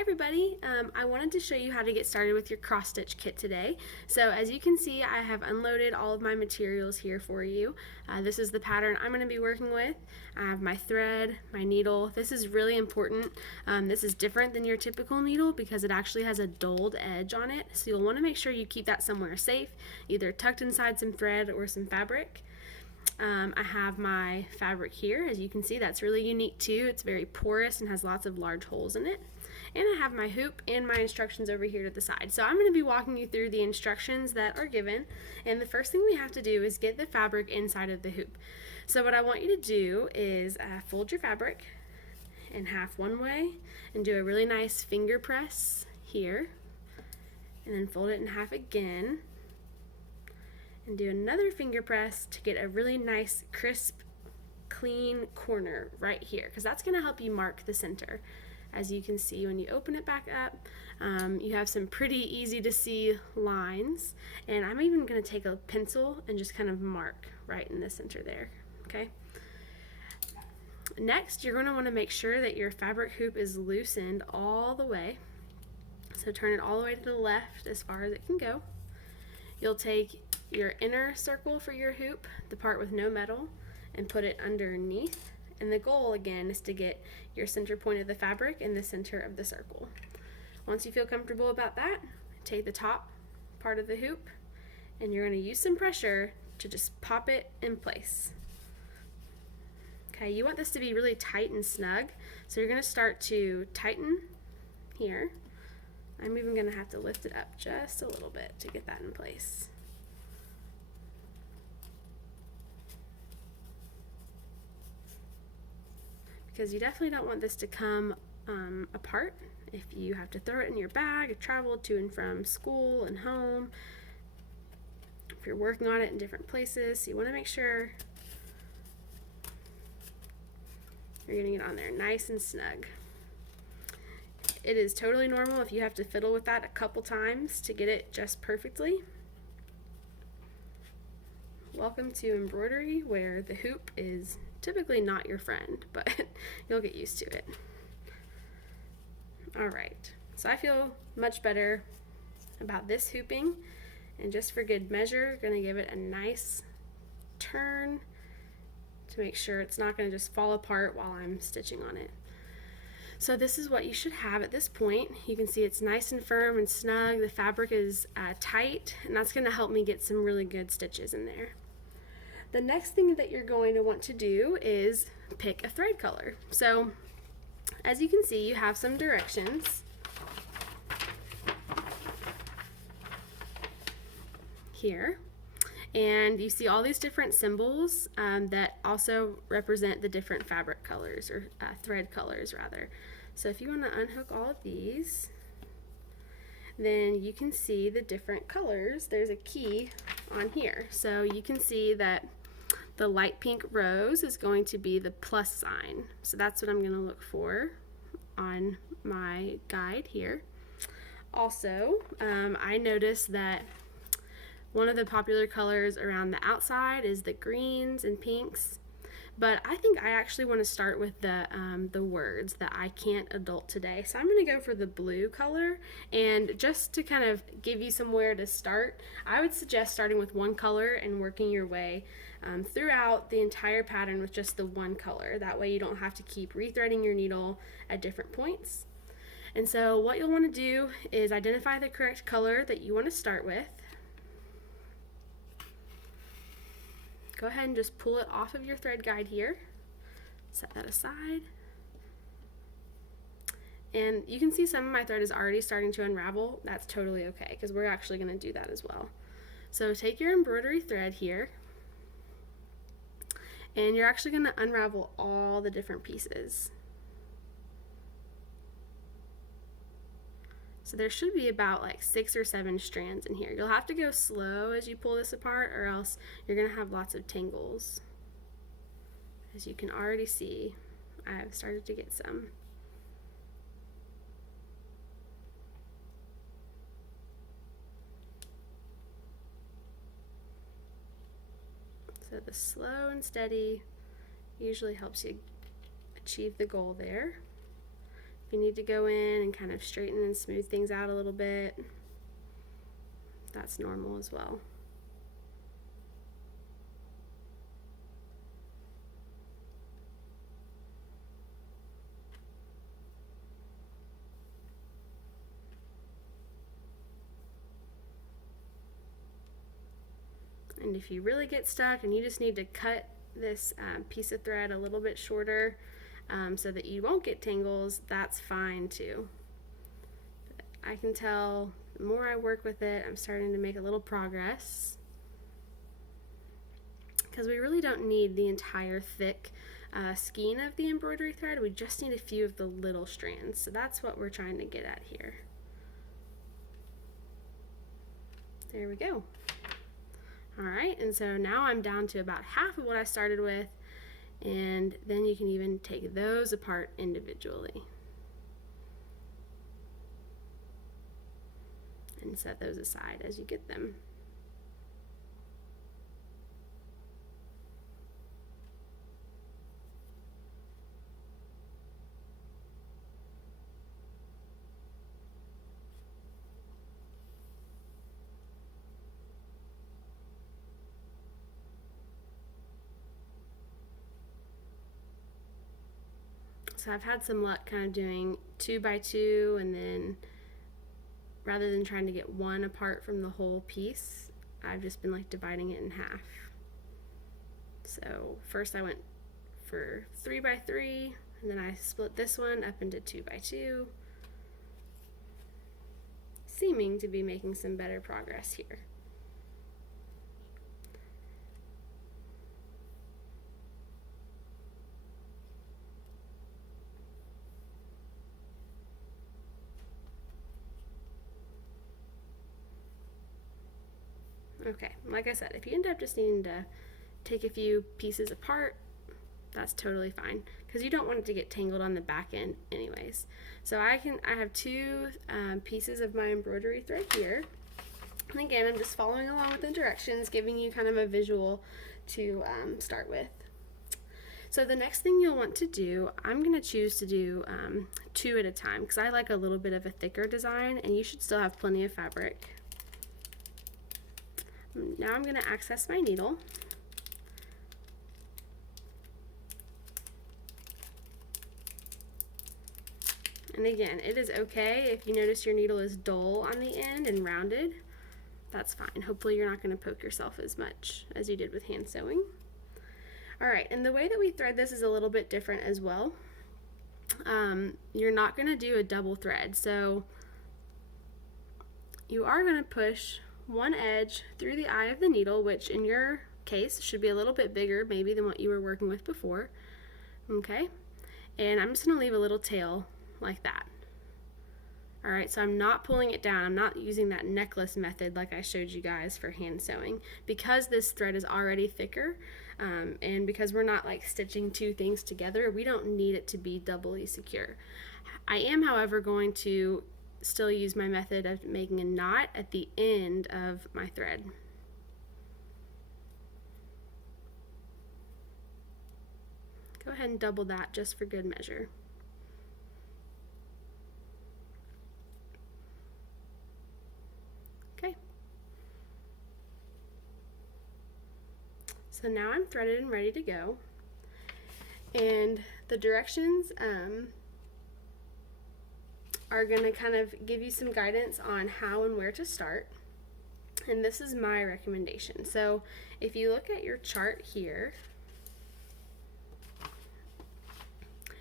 Hi everybody, I wanted to show you how to get started with your cross stitch kit today. So as you can see, I have unloaded all of my materials here for you. This is the pattern I'm going to be working with. I have my thread, my needle. This is really important. This is different than your typical needle because it actually has a dulled edge on it. So you'll want to make sure you keep that somewhere safe, either tucked inside some thread or some fabric. I have my fabric here. As you can see, that's really unique too. It's very porous and has lots of large holes in it. And I have my hoop and my instructions over here to the side. So I'm going to be walking you through the instructions that are given. And the first thing we have to do is get the fabric inside of the hoop. So what I want you to do is fold your fabric in half one way and do a really nice finger press here. And then fold it in half again. And do another finger press to get a really nice, crisp, clean corner right here, because that's going to help you mark the center. As you can see, when you open it back up, you have some pretty easy to see lines, and I'm even going to take a pencil and just kind of mark right in the center there. Okay. Next, you're going to want to make sure that your fabric hoop is loosened all the way. So turn it all the way to the left as far as it can go. You'll take your inner circle for your hoop, the part with no metal, and put it underneath. And the goal again is to get your center point of the fabric in the center of the circle. Once you feel comfortable about that, take the top part of the hoop and you're going to use some pressure to just pop it in place. Okay, you want this to be really tight and snug, so you're going to start to tighten here. I'm even going to have to lift it up just a little bit to get that in place. Because you definitely don't want this to come apart if you have to throw it in your bag, travel to and from school and home, if you're working on it in different places. So you want to make sure you're getting it on there nice and snug. It is totally normal if you have to fiddle with that a couple times to get it just perfectly. Welcome to embroidery, where the hoop is typically not your friend, but you'll get used to it. Alright, so I feel much better about this hooping, and just for good measure, going to give it a nice turn to make sure it's not going to just fall apart while I'm stitching on it. So this is what you should have at this point. You can see it's nice and firm and snug. The fabric is tight, and that's going to help me get some really good stitches in there. The next thing that you're going to want to do is pick a thread color. So as you can see, you have some directions here, and you see all these different symbols that also represent the different fabric colors, or thread colors rather. So if you want to unhook all of these, then you can see the different colors. There's a key on here, so you can see that the light pink rose is going to be the plus sign. So that's what I'm going to look for on my guide here. Also, I noticed that one of the popular colors around the outside is the greens and pinks. But I think I actually want to start with the words that I can't adult today. So I'm going to go for the blue color, and just to kind of give you somewhere to start, I would suggest starting with one color and working your way throughout the entire pattern with just the one color. That way you don't have to keep rethreading your needle at different points. And so what you'll want to do is identify the correct color that you want to start with. Go ahead and just pull it off of your thread guide here. Set that aside. And you can see some of my thread is already starting to unravel. That's totally okay, because we're actually going to do that as well. So take your embroidery thread here, and you're actually going to unravel all the different pieces. So there should be about like 6 or 7 strands in here. You'll have to go slow as you pull this apart, or else you're going to have lots of tangles. As you can already see, I've started to get some. So the slow and steady usually helps you achieve the goal there. If you need to go in and kind of straighten and smooth things out a little bit, that's normal as well. And if you really get stuck and you just need to cut this piece of thread a little bit shorter so that you won't get tangles, that's fine too. I can tell the more I work with it, I'm starting to make a little progress, because we really don't need the entire thick skein of the embroidery thread. We just need a few of the little strands. So that's what we're trying to get at here. There we go. All right, and so now I'm down to about half of what I started with, and then you can even take those apart individually and set those aside as you get them. So I've had some luck kind of doing 2 by 2, and then rather than trying to get one apart from the whole piece, I've just been like dividing it in half. So first I went for 3 by 3, and then I split this one up into 2 by 2, seeming to be making some better progress here. Okay, like I said, if you end up just needing to take a few pieces apart, that's totally fine, because you don't want it to get tangled on the back end anyways. So I have 2 pieces of my embroidery thread here, and again I'm just following along with the directions, giving you kind of a visual to start with. So the next thing you'll want to do, I'm going to choose to do 2 at a time, because I like a little bit of a thicker design, and you should still have plenty of fabric. Now I'm going to access my needle. And again, it is okay if you notice your needle is dull on the end and rounded. That's fine. Hopefully you're not going to poke yourself as much as you did with hand sewing. Alright, and the way that we thread this is a little bit different as well. You're not going to do a double thread, so you are going to push one edge through the eye of the needle, which in your case should be a little bit bigger maybe than what you were working with before. Okay, and I'm just going to leave a little tail like that. Alright, so I'm not pulling it down. I'm not using that necklace method like I showed you guys for hand sewing, because this thread is already thicker, and because we're not like stitching 2 things together, we don't need it to be doubly secure. I am, however, going to still use my method of making a knot at the end of my thread. Go ahead and double that just for good measure. Okay. So now I'm threaded and ready to go. And the directions are going to kind of give you some guidance on how and where to start. And this is my recommendation. So if you look at your chart here,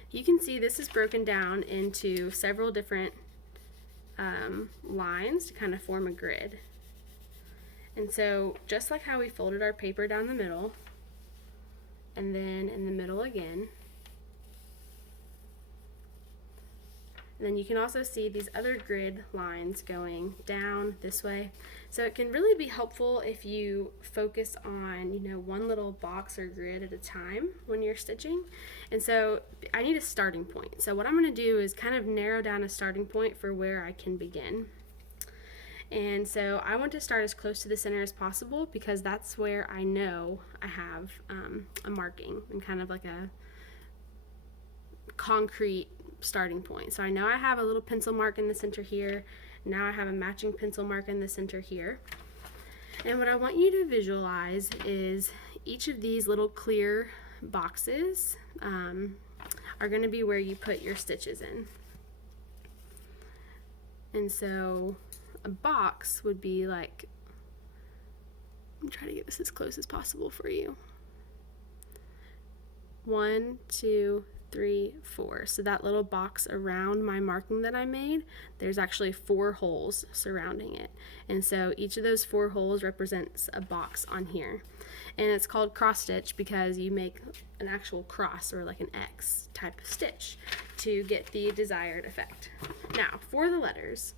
you can see this is broken down into several different lines to kind of form a grid. And so just like how we folded our paper down the middle, and then in the middle again, and then you can also see these other grid lines going down this way. So it can really be helpful if you focus on, you know, one little box or grid at a time when you're stitching. And so I need a starting point. So what I'm going to do is kind of narrow down a starting point for where I can begin. And so I want to start as close to the center as possible, because that's where I know I have a marking and kind of like a concrete starting point. So I know I have a little pencil mark in the center here. Now I have a matching pencil mark in the center here. And what I want you to visualize is each of these little clear boxes are going to be where you put your stitches in. And so a box would be like, I'm trying to get this as close as possible for you. 1, 2, 3, 4. So that little box around my marking that I made, there's actually 4 holes surrounding it. And so each of those 4 holes represents a box on here. And it's called cross stitch because you make an actual cross or like an X type of stitch to get the desired effect. Now, for the letters,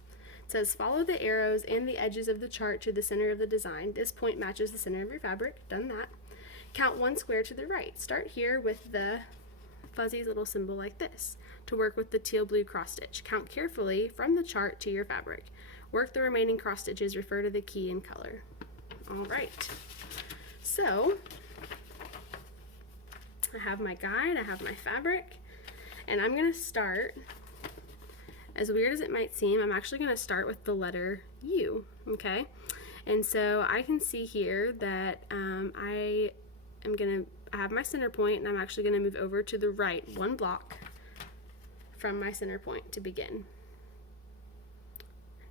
it says follow the arrows and the edges of the chart to the center of the design. This point matches the center of your fabric. Done that. Count 1 square to the right. Start here with the fuzzy little symbol like this to work with the teal blue cross stitch. Count carefully from the chart to your fabric. Work the remaining cross stitches. Refer to the key and color. All right. So I have my guide, I have my fabric, and I'm going to start, as weird as it might seem, I'm actually going to start with the letter U, okay? And so I can see here that I have my center point, and I'm actually going to move over to the right 1 block from my center point to begin.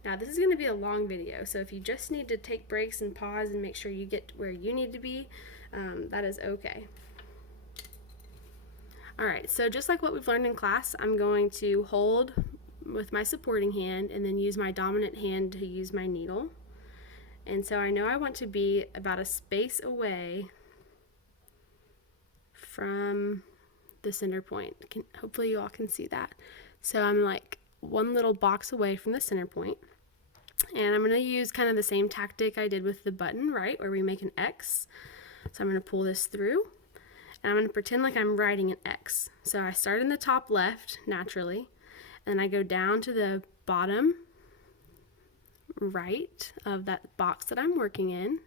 Now this is going to be a long video, so if you just need to take breaks and pause and make sure you get where you need to be, that is okay. Alright, so just like what we've learned in class, I'm going to hold with my supporting hand and then use my dominant hand to use my needle. And so I know I want to be about a space away from the center point. Hopefully you all can see that. So I'm like 1 little box away from the center point. And I'm going to use kind of the same tactic I did with the button, right, where we make an X. So I'm going to pull this through, and I'm going to pretend like I'm writing an X. So I start in the top left, naturally, and I go down to the bottom right of that box that I'm working in.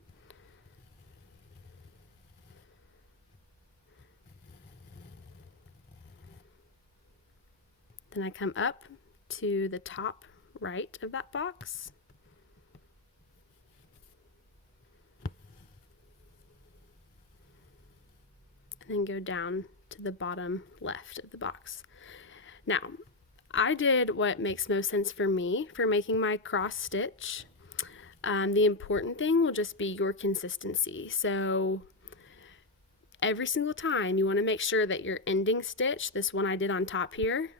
Then I come up to the top right of that box. And then go down to the bottom left of the box. Now, I did what makes most sense for me for making my cross stitch. The important thing will just be your consistency. So every single time you want to make sure that your ending stitch, this one I did on top here,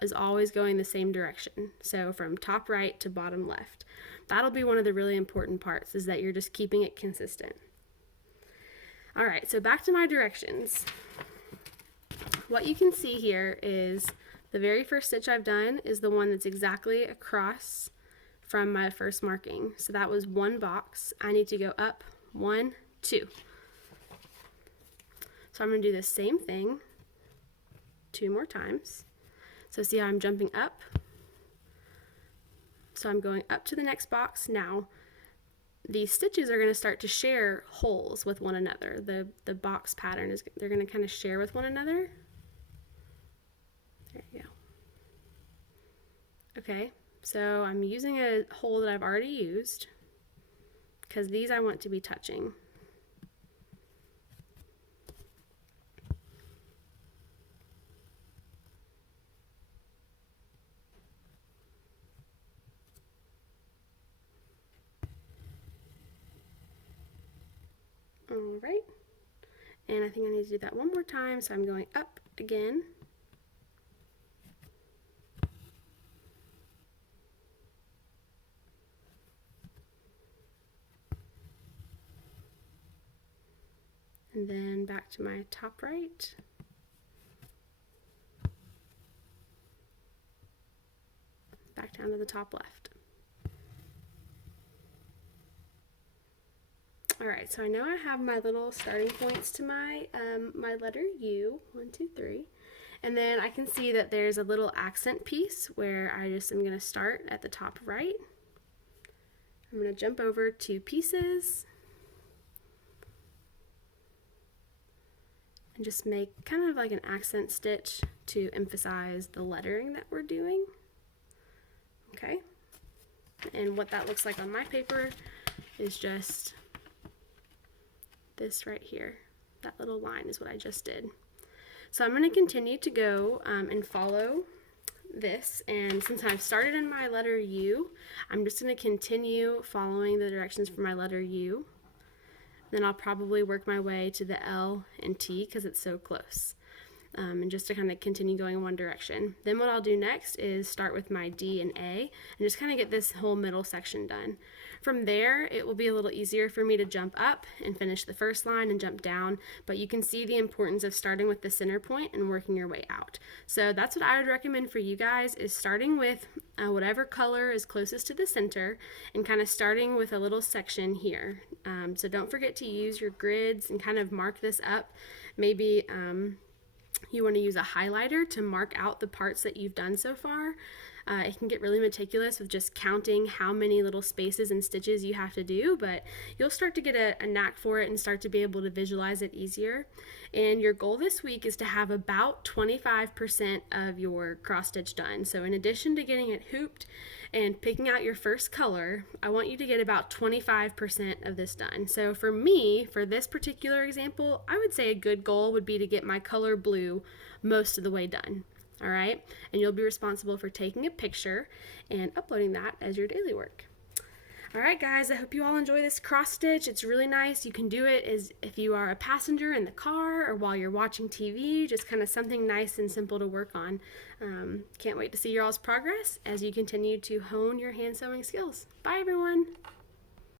is always going the same direction. So from top right to bottom left. That'll be one of the really important parts, is that you're just keeping it consistent. All right, so back to my directions. What you can see here is the very first stitch I've done is the one that's exactly across from my first marking. So that was 1 box. I need to go up 1, 2. So I'm going to do the same thing 2 more times. So see how I'm jumping up? So I'm going up to the next box. Now, these stitches are going to start to share holes with one another. The box pattern is, they're going to kind of share with one another. There you go. Okay, so I'm using a hole that I've already used because these I want to be touching. All right, and I think I need to do that one more time, so I'm going up again. And then back to my top right. Back down to the top left. Alright, so I know I have my little starting points to my my letter U, 1, 2, 3, and then I can see that there's a little accent piece where I just am going to start at the top right. I'm going to jump over to pieces and just make kind of like an accent stitch to emphasize the lettering that we're doing. Okay, and what that looks like on my paper is just this right here. That little line is what I just did. So I'm going to continue to go and follow this, and since I've started in my letter U, I'm just going to continue following the directions for my letter U. Then I'll probably work my way to the L and T because it's so close. And just to kind of continue going in one direction. Then what I'll do next is start with my D and A and just kind of get this whole middle section done. From there, it will be a little easier for me to jump up and finish the first line and jump down, but you can see the importance of starting with the center point and working your way out. So that's what I would recommend for you guys, is starting with whatever color is closest to the center and kind of starting with a little section here. So don't forget to use your grids and kind of mark this up. Maybe you want to use a highlighter to mark out the parts that you've done so far. It can get really meticulous with just counting how many little spaces and stitches you have to do, but you'll start to get a knack for it and start to be able to visualize it easier. And your goal this week is to have about 25% of your cross stitch done. So in addition to getting it hooped and picking out your first color, I want you to get about 25% of this done. So for me, for this particular example, I would say a good goal would be to get my color blue most of the way done. All right, and you'll be responsible for taking a picture and uploading that as your daily work. All right, guys, I hope you all enjoy this cross stitch. It's really nice. You can do it as if you are a passenger in the car or while you're watching TV, just kind of something nice and simple to work on. Can't wait to see your all's progress as you continue to hone your hand sewing skills. Bye, everyone.